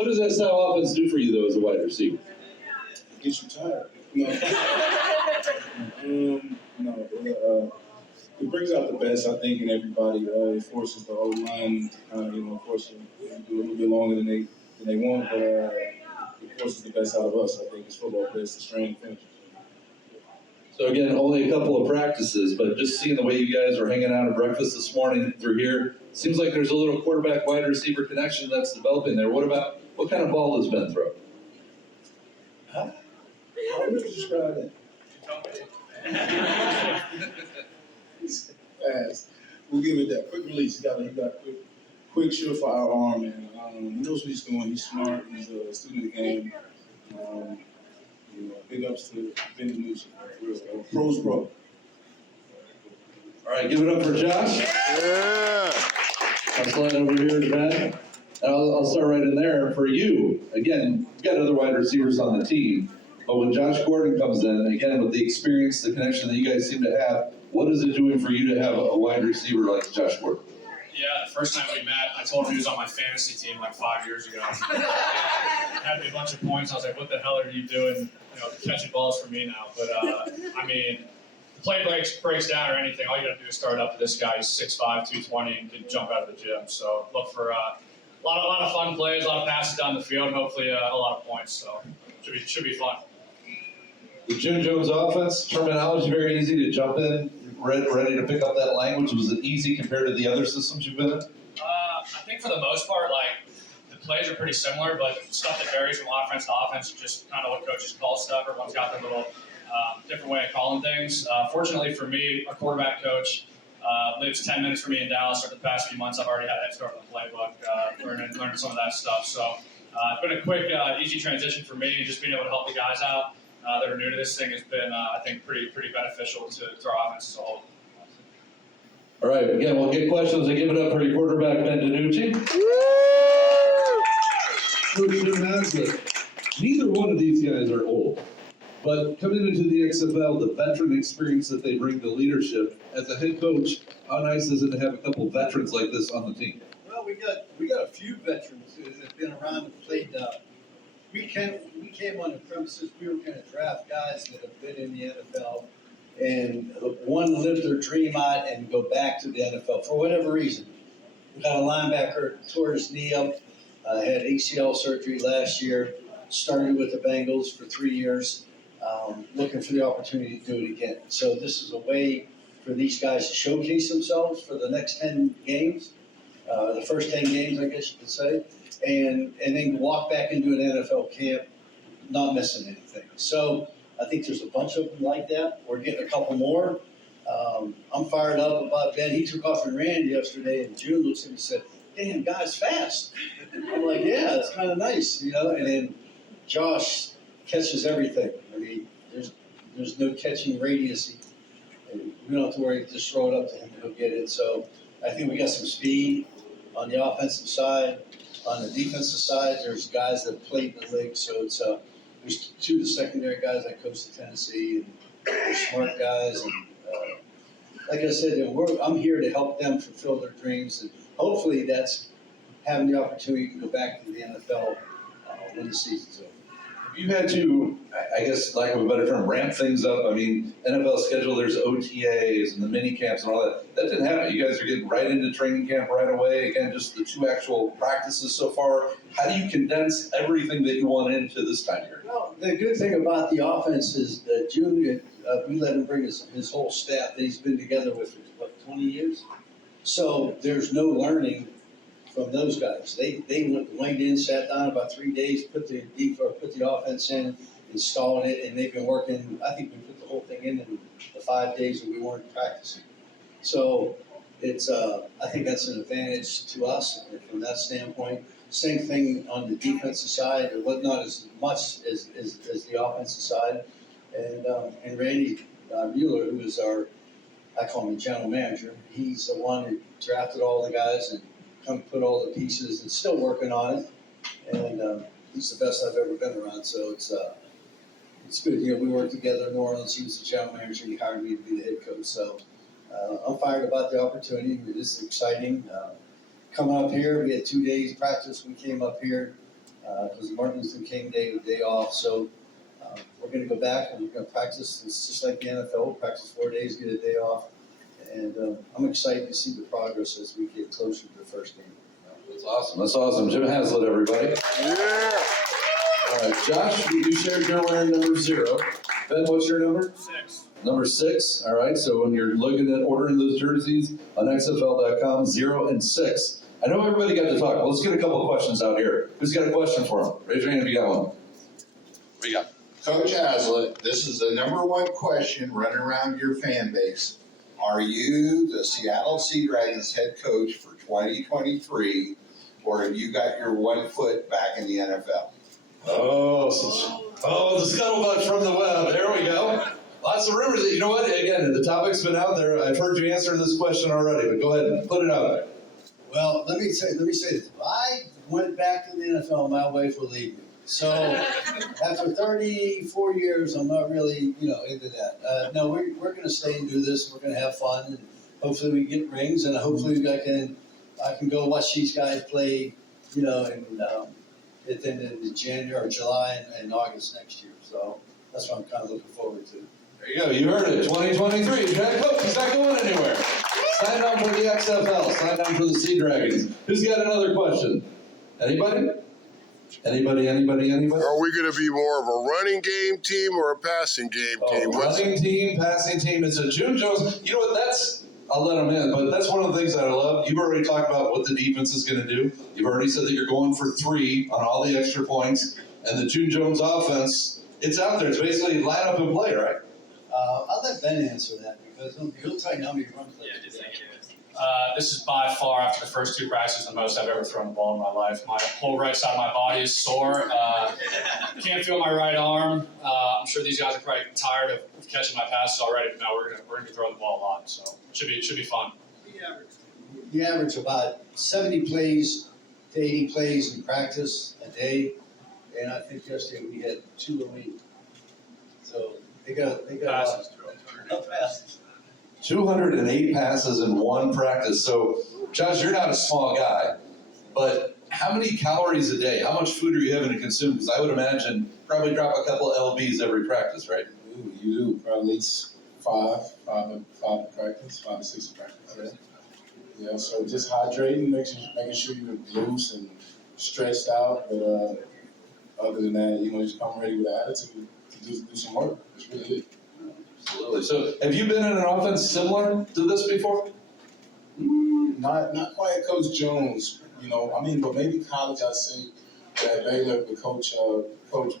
What does that style offense do for you, though, as a wide receiver? Gets you tired. It brings out the best, I think, in everybody. It forces the whole line, forces them to do a little bit longer than they want, but it forces the best out of us. I think it's football plays the strength and finish. So again, only a couple of practices, but just seeing the way you guys were hanging out at breakfast this morning through here, seems like there's a little quarterback-wide receiver connection that's developing there. What kind of ball does Ben throw? How would you describe that? He's fast. We'll give it that. Quick release. He got quick, surefire arm, and he knows what he's doing. He's smart. He's a student of the game. Big ups to SeaDragons. Pros, bro. All right, give it up for Josh. Yeah. I'll slide over here to Ben. I'll start right in there for you. Again, you've got other wide receivers on the team, but when Josh Gordon comes in, again, with the experience, the connection that you guys seem to have, what is it doing for you to have a wide receiver like Josh Gordon? Yeah, the first time we met, I told him he was on my fantasy team like 5 years ago. Had me a bunch of points. I was like, what the hell are you doing? Catching balls for me now. But, the play breaks down or anything. All you got to do is start up to this guy. He's 6'5", 220, and can jump out of the gym. So look for a lot of fun plays, a lot of passes down the field, and hopefully a lot of points. So should be fun. The June Jones offense, terminology very easy to jump in, ready to pick up that language. Was it easy compared to the other systems you've been in? I think for the most part, the plays are pretty similar, but stuff that varies from offense to offense is just kind of what coaches call stuff. Everyone's got their little different way of calling things. Fortunately for me, our quarterback coach lives 10 minutes from me in Dallas. For the past few months, I've already had a head start on the playbook, learning some of that stuff. So it's been a quick, easy transition for me, just being able to help the guys out that are new to this thing has been, I think, pretty beneficial to our offense as a whole. All right, again, we'll get questions. I give it up for your quarterback, Ben DiNucci. Coach Jim Haslett, neither one of these guys are old, but coming into the XFL, the veteran experience that they bring to leadership, as a head coach, how nice is it to have a couple veterans like this on the team? Well, we got a few veterans that have been around and played. We came on the premises we were going to draft guys that have been in the NFL and one lived their dream out and go back to the NFL for whatever reason. We got a linebacker tore his knee up, had ACL surgery last year, started with the Bengals for 3 years, looking for the opportunity to do it again. So this is a way for these guys to showcase themselves for the next 10 games, the first 10 games, I guess you could say, and then walk back into an NFL camp not missing anything. So I think there's a bunch of them like that. We're getting a couple more. I'm fired up about Ben. He took off and ran yesterday, and June looks at me and said, "Damn, guy's fast." I'm like, "Yeah, it's kind of nice, you know." And then Josh catches everything. I mean, there's no catching radius. We don't have to worry. Just throw it up to him and he'll get it. So I think we got some speed on the offensive side. On the defensive side, there's guys that played in the league. So it's there's two of the secondary guys that coach to Tennessee, and they're smart guys. And like I said, I'm here to help them fulfill their dreams, and hopefully that's having the opportunity to go back to the NFL when the season's over. You had to, I guess, lack of a better term, ramp things up. I mean, NFL schedule, there's OTAs and the mini camps and all that. That didn't happen. You guys are getting right into training camp right away. Again, just the 2 actual practices so far. How do you condense everything that you want into this time here? Well, the good thing about the offense is that June, we let him bring his whole staff that he's been together with for, 20 years? So there's no learning from those guys. They went in, sat down about 3 days, put the offense in, installed it, and they've been working. I think we put the whole thing in the 5 days that we weren't practicing. So it's I think that's an advantage to us from that standpoint. Same thing on the defensive side, but not as much as the offensive side. And Randy Mueller, who is I call him the general manager, he's the one who drafted all the guys and come put all the pieces and still working on it. And he's the best I've ever been around. So it's good. You know, we worked together in New Orleans. He was the general manager. He hired me to be the head coach. So I'm fired about the opportunity. It is exciting. Coming up here, we had 2 days practice. We came up here. because Martin Luther King Day, the day off. So we're going to go back and we're going to practice. It's just like the NFL. We'll practice 4 days, get a day off. And I'm excited to see the progress as we get closer to the first game. That's awesome. That's awesome. Jim Haslett, everybody. Yeah. All right, Josh, you shared your wearing number 0. Ben, what's your number? 6. Number 6. All right, so when you're looking at ordering those jerseys on XFL.com, 0 and 6. I know everybody got to talk, but let's get a couple of questions out here. Who's got a question for him? Raise your hand if you got one. What do you got? Coach Haslett, this is the number one question running around your fan base. Are you the Seattle SeaDragons head coach for 2023, or have you got your 1 foot back in the NFL? The scuttlebutt from the web. There we go. Lots of rumors. You know what? Again, the topic's been out there. I've heard you answer this question already, but go ahead and put it out there. Well, let me say this. If I went back to the NFL, my wife would leave me. So after 34 years, I'm not really, into that. No, we're going to stay and do this. We're going to have fun, and hopefully we get rings, and hopefully I can go watch these guys play, at the end of January or July and August next year. So that's what I'm kind of looking forward to. There you go. You heard it. 2023. Jack Cook, he's not going anywhere. Sign on for the XFL. Sign on for the SeaDragons. Who's got another question? Anybody? Anybody? Are we going to be more of a running game team or a passing game team? Running team, passing team. It's a June Jones. You know what? I'll let him in, but that's one of the things that I love. You've already talked about what the defense is going to do. You've already said that you're going for 3 on all the extra points. And the June Jones offense, it's out there. It's basically line up and play, right? I'll let Ben answer that because he'll tell you how many run plays. This is by far, after the first 2 practices, the most I've ever thrown the ball in my life. My whole right side of my body is sore. Can't feel my right arm. I'm sure these guys are probably tired of catching my passes already, but no, we're gonna be throwing the ball a lot, so it should be fun. We average about 70 plays to 80 plays in practice a day, and I think yesterday we had 2 a week. So they got Passes. passes. 208 passes in 1 practice. So, Josh, you're not a small guy, but how many calories a day? How much food are you having to consume? Because I would imagine probably drop a couple of LBs every practice, right? You do, probably at least five in practice, 5 to 6 in practice. Yeah, so just hydrating, making sure you're loose and stretched out. But other than that, just come ready with an attitude to do some work. That's really it. Absolutely. So, have you been in an offense similar to this before? Not quite Coach Jones, but maybe college, I'd say. At Baylor, the Coach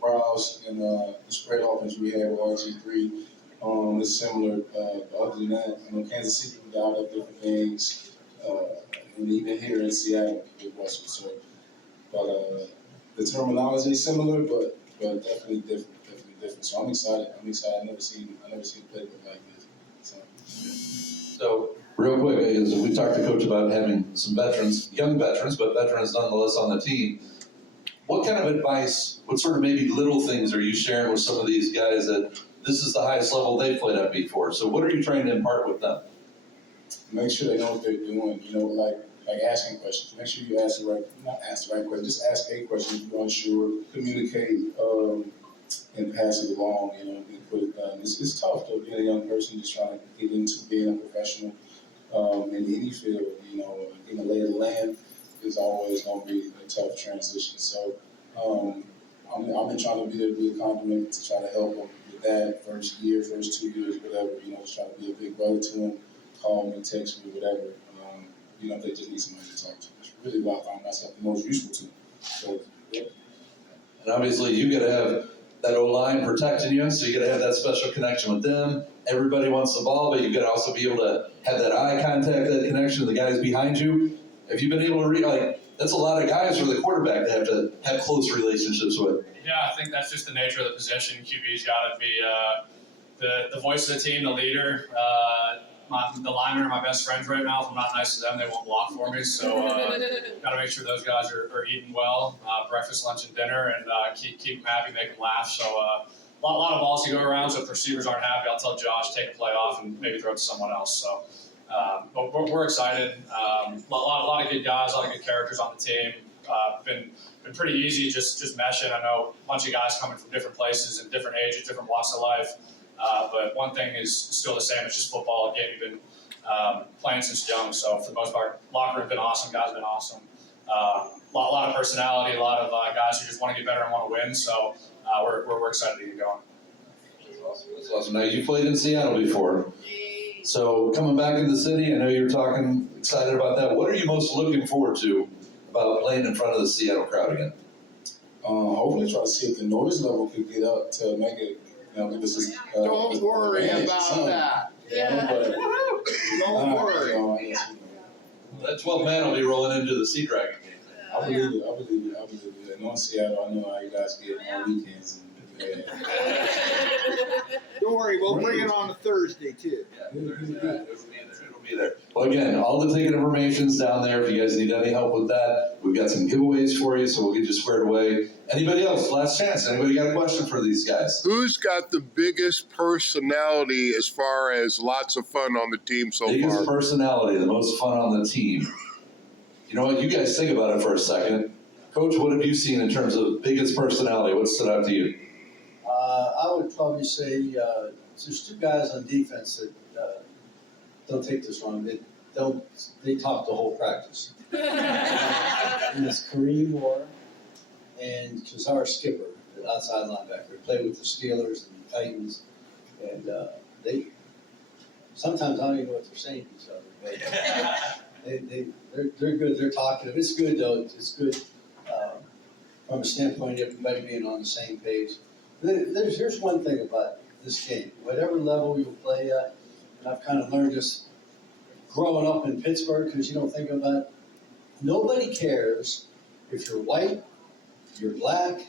Browse and the spread offense we had with RG3 is similar. Other than that, Kansas City got up different things, and even here in Seattle with Russell. So, but the terminology is similar, but definitely different. So I'm excited. I've never seen a playbook like this. So real quick, as we talked to Coach about having some veterans, young veterans, but veterans nonetheless on the team. What kind of advice, what sort of maybe little things are you sharing with some of these guys that this is the highest level they've played at before? So what are you trying to impart with them? Make sure they know what they're doing. Like asking questions. Make sure you not ask the right question. Just ask a question if you're unsure. Communicate. And pass it along, and put it done. It's tough though, being a young person just trying to get into being a professional in any field. Getting a lay of the land is always going to be a tough transition. So I've been trying to be there to be a conduit to try to help them with that first year, first 2 years, whatever. Just try to be a big brother to them, call me, text me, whatever. If they just need somebody to talk to. That's really what I find myself the most useful to. So, yeah. And obviously, you got to have that O-line protecting you, so you got to have that special connection with them. Everybody wants the ball, but you got to also be able to have that eye contact, that connection to the guys behind you. Have you been able to read, that's a lot of guys for the quarterback to have close relationships with. Yeah, I think that's just the nature of the position. QB's got to be the voice of the team, the leader. The linemen are my best friends right now. If I'm not nice to them, they won't block for me. So got to make sure those guys are eating well, breakfast, lunch, and dinner, and keep them happy, make them laugh. So a lot of balls to go around. So if the receivers aren't happy, I'll tell Josh, take a play off and maybe throw it to someone else. So, but we're excited. A lot of good guys, a lot of good characters on the team. Been been pretty easy just meshing. I know a bunch of guys coming from different places and different ages, different walks of life. But one thing is still the same. It's just football, a game you've been playing since young. So for the most part, locker room's been awesome. Guys have been awesome. Lot of personality, a lot of guys who just want to get better and want to win. So we're excited to get going. That's awesome. Now, you played in Seattle before. So coming back in the city, I know you were talking excited about that. What are you most looking forward to about playing in front of the Seattle crowd again? Hopefully try to see if the noise level could get up to make it, this is. Don't worry about that. Don't worry. That 12th man will be rolling into the SeaDragons game. I believe it. Knowing Seattle, I know how you guys get on weekends. Don't worry, we'll bring it on a Thursday too. It'll be there. Well, again, all the ticket information's down there. If you guys need any help with that, we've got some giveaways for you, so we'll get you squared away. Anybody else? Last chance. Anybody got a question for these guys? Who's got the biggest personality as far as lots of fun on the team so Biggest far? personality, the most fun on the team. You know what? You guys think about it for a second. Coach, what have you seen in terms of biggest personality? What stood out to you? I would probably say there's two guys on defense that don't take this wrong. They talk the whole practice. And it's Kareem Moore and Kazar Skipper, the outside linebacker. They play with the Steelers and the Titans, and they sometimes I don't even know what they're saying to each other. But they're good. They're talkative. It's good though. It's good from a standpoint of everybody being on the same page. Here's one thing about this game. Whatever level you play at, and I've kind of learned this growing up in Pittsburgh, because you don't think about it. Nobody cares if you're white, you're black,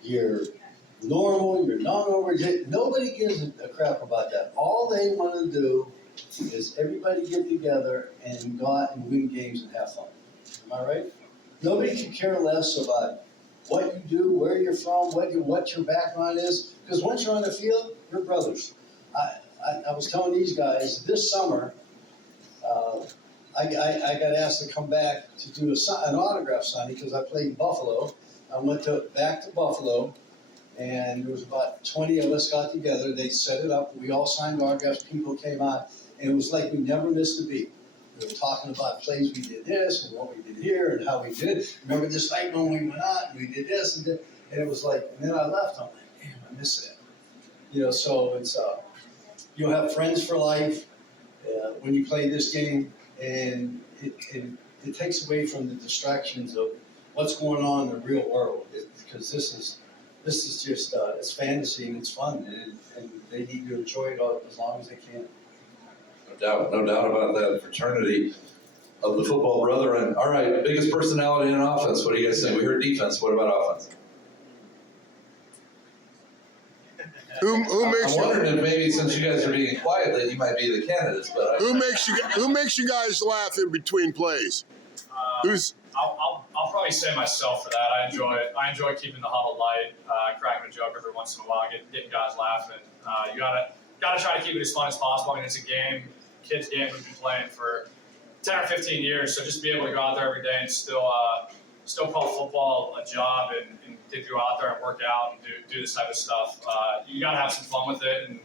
you're normal, you're non-normal. Nobody gives a crap about that. All they want to do is everybody get together and go out and win games and have fun. Am I right? Nobody can care less about what you do, where you're from, what your background is, because once you're on the field, you're brothers. I was telling these guys this summer, I got asked to come back to do an autograph signing because I played in Buffalo. I went back to Buffalo, and there was about 20 of us got together. They set it up. We all signed autographs. People came out, and it was like we never missed a beat. We were talking about plays we did this and what we did here and how we did. Remember this night when we went out and we did this and it was like, and then I left. I'm like, damn, I miss that. So it's you'll have friends for life when you play this game, and it takes away from the distractions of what's going on in the real world, because this is just it's fantasy and it's fun, and they need to enjoy it as long as they can. No doubt about that. Fraternity of the football brethren. All right, biggest personality in offense. What do you guys think? We heard defense. What about offense? Who makes I'm wondering if maybe since you guys are being quiet that you might be the candidates. But who makes you guys laugh in between plays? I'll probably say myself for that. I enjoy keeping the huddle light, cracking a joke every once in a while, getting guys laughing. You gotta try to keep it as fun as possible. I mean, it's a game, kids' game we've been playing for 10 or 15 years, so just be able to go out there every day and still call football a job and get you out there and work out and do this type of stuff. You gotta have some fun with it. And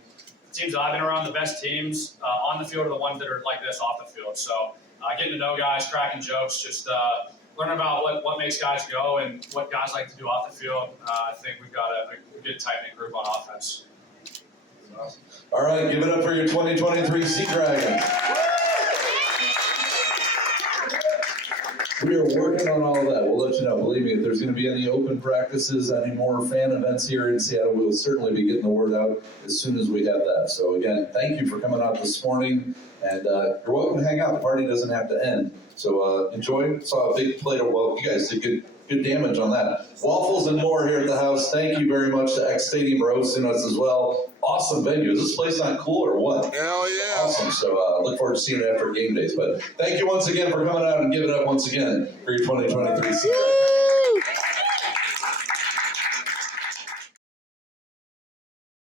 the teams that I've been around, the best teams on the field are the ones that are like this off the field. So getting to know guys, cracking jokes, just learning about what makes guys go and what guys like to do off the field. I think we've got a good tight-knit group on offense. awesome. All right, give it up for your 2023 SeaDragons. We are working on all of that. We'll let you know. Believe me, if there's going to be any open practices, any more fan events here in Seattle, we'll certainly be getting the word out as soon as we have that. So again, thank you for coming out this morning, and you're welcome to hang out. The party doesn't have to end. So enjoy. Saw a big plate of, well, you guys did good damage on that. Waffles and more here at the house. Thank you very much to Xtadium for hosting us as well. Awesome venue. Is this place not cool or what? Hell yeah. Awesome. So look forward to seeing it after game days. But thank you once again for coming out, and give it up once again for your 2023 season.